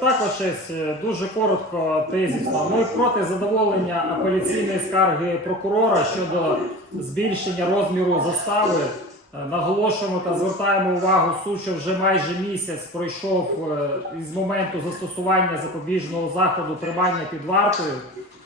також е, дуже коротко тезісно. Ми проти задоволення апеляційної скарги прокурора щодо збільшення розміру застави. Е, Наголошуємо та звертаємо увагу суд, що вже майже місяць пройшов е, із моменту застосування запобіжного заходу тримання під вартою.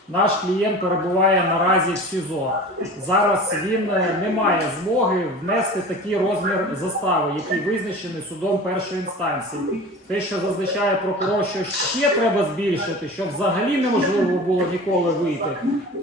Наш клієнт перебуває наразі в СІЗО. Зараз він е, не має змоги внести такий розмір застави, який визначений судом першої інстанції. Те, що зазначає прокурор, що ще треба збільшити, щоб взагалі неможливо було ніколи вийти.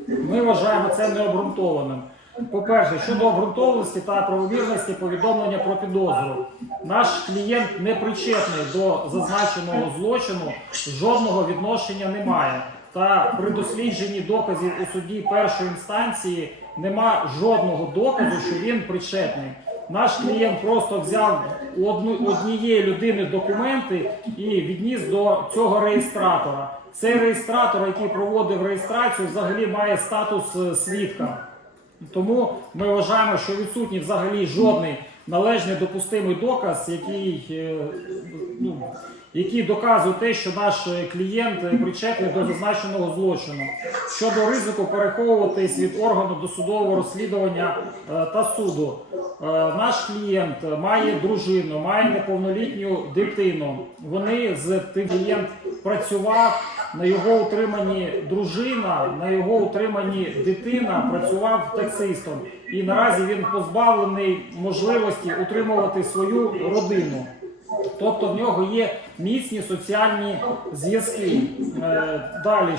Ми вважаємо це необґрунтованим. По-перше, щодо обґрунтованості та правомірності повідомлення про підозру, наш клієнт не причетний до зазначеного злочину, жодного відношення немає. Та при дослідженні доказів у суді першої інстанції нема жодного доказу, що він причетний. Наш клієнт просто взяв у однієї людини документи і відніс до цього реєстратора. Цей реєстратор, який проводив реєстрацію, взагалі має статус е, свідка. Тому ми вважаємо, що відсутній взагалі жодний належний допустимий доказ, який, е, ну, який доказує те, що наш е, клієнт е, причетний до зазначеного злочину. Щодо ризику переховуватись від органу досудового розслідування та суду, наш клієнт має дружину, має неповнолітню дитину. Вони з тим клієнт працював на його утриманні дружина, на його утриманні дитина працював таксистом, і наразі він позбавлений можливості утримувати свою родину. Тобто в нього є міцні соціальні зв'язки. Е, Далі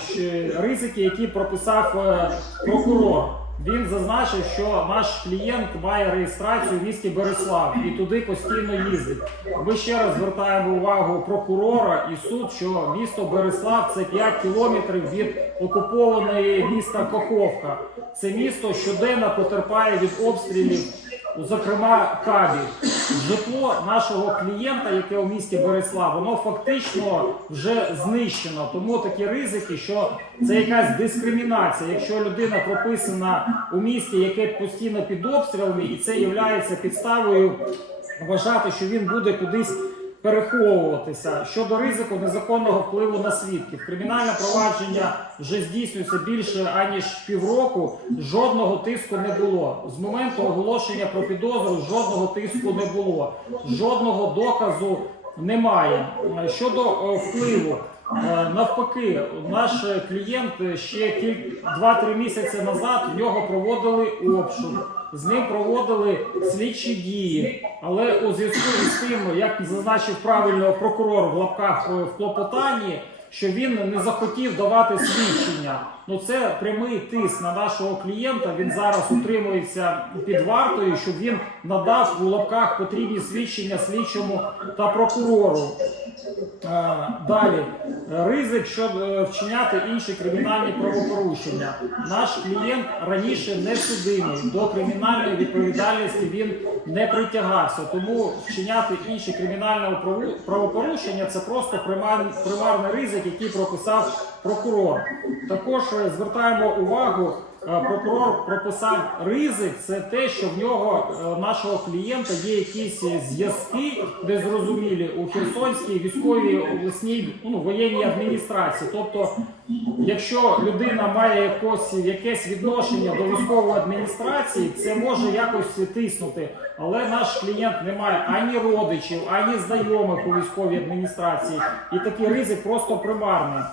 ризики, які прописав е, прокурор. Він зазначив, що наш клієнт має реєстрацію в місті Береслав і туди постійно їздить. Ми ще раз звертаємо увагу прокурора і суд, що місто Береслав це 5 кілометрів від окупованої міста Каховка. Це місто щоденно потерпає від обстрілів, зокрема кабі. Житло нашого клієнта, яке у місті Борислав, воно фактично вже знищено. Тому такі ризики, що це якась дискримінація. Якщо людина прописана у місті, яке постійно під обстрілами, і це є підставою вважати, що він буде кудись переховуватися щодо ризику незаконного впливу на свідків. Кримінальне провадження вже здійснюється більше аніж півроку. Жодного тиску не було. З моменту оголошення про підозру жодного тиску не було, жодного доказу немає. Щодо е, впливу. Е, Навпаки, наш клієнт ще кіль... 2-3 місяці назад в нього проводили обшук, з ним проводили слідчі дії. Але у зв'язку із тим, як зазначив правильно прокурор в лапках е, в клопотанні, що він не захотів давати свідчення. Ну це прямий тиск на нашого клієнта. Він зараз утримується під вартою, щоб він надав у лапках потрібні свідчення слідчому та прокурору. Е, Далі ризик, щоб е, вчиняти інші кримінальні правопорушення. Наш клієнт раніше не судимий до кримінальної відповідальності він не притягався. Тому вчиняти інші кримінальні правопорушення це просто примарний ризик, який прописав прокурор. Також е, звертаємо увагу. Е, Прокурор прописав ризик, це те, що в нього е, нашого клієнта є якісь зв'язки незрозумілі у Херсонській військовій обласній ну, воєнній адміністрації. Тобто, якщо людина має якось, якесь відношення до військової адміністрації, це може якось тиснути. Але наш клієнт не має ані родичів, ані знайомих у військовій адміністрації, і такий ризик просто примарний.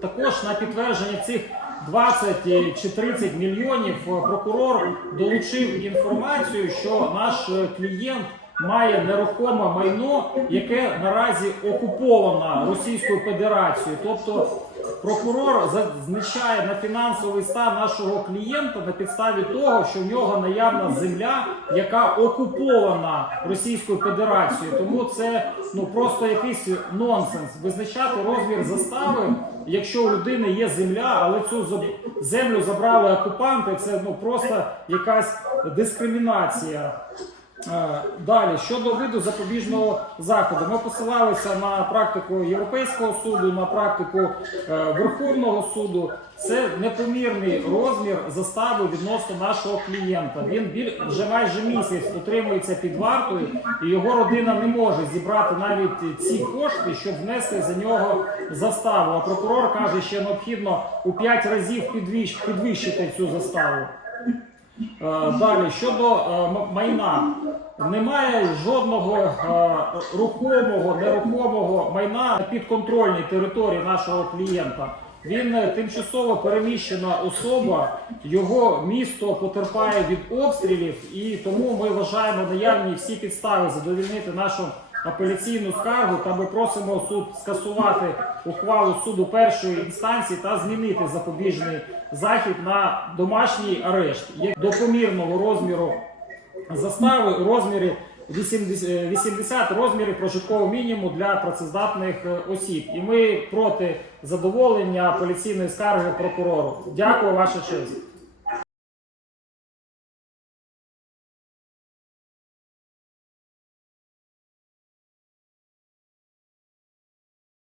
Також на підтвердження цих 20 чи 30 мільйонів е, прокурор долучив інформацію, що наш е, клієнт має нерухоме майно, яке наразі окуповано Російською Федерацією. Тобто прокурор зазначає на фінансовий стан нашого клієнта на підставі того, що в нього наявна земля, яка окупована Російською Федерацією. Тому це ну просто якийсь нонсенс визначати розмір застави, якщо у людини є земля, але цю землю забрали окупанти. Це ну просто якась дискримінація. Е, Далі, щодо виду запобіжного заходу, ми посилалися на практику Європейського суду, на практику е, Верховного суду. Це непомірний розмір застави відносно нашого клієнта. Він біль вже майже місяць утримується під вартою, і його родина не може зібрати навіть ці кошти, щоб внести за нього заставу. А прокурор каже, що необхідно у 5 разів підвищ- підвищити цю заставу. Е, Далі щодо е, майна, немає жодного е, рухомого, нерухомого майна на підконтрольній території нашого клієнта. Він тимчасово переміщена особа, його місто потерпає від обстрілів, і тому ми вважаємо наявні всі підстави задовільнити нашу апеляційну скаргу та ми просимо суд скасувати ухвалу суду першої інстанції та змінити запобіжний захід на домашній арешт є до помірного розміру застави у розмірі 80, е, 80 розмірів прожиткового мінімуму для працездатних е, осіб. І ми проти задоволення апеляційної скарги прокурору. Дякую, ваша честь.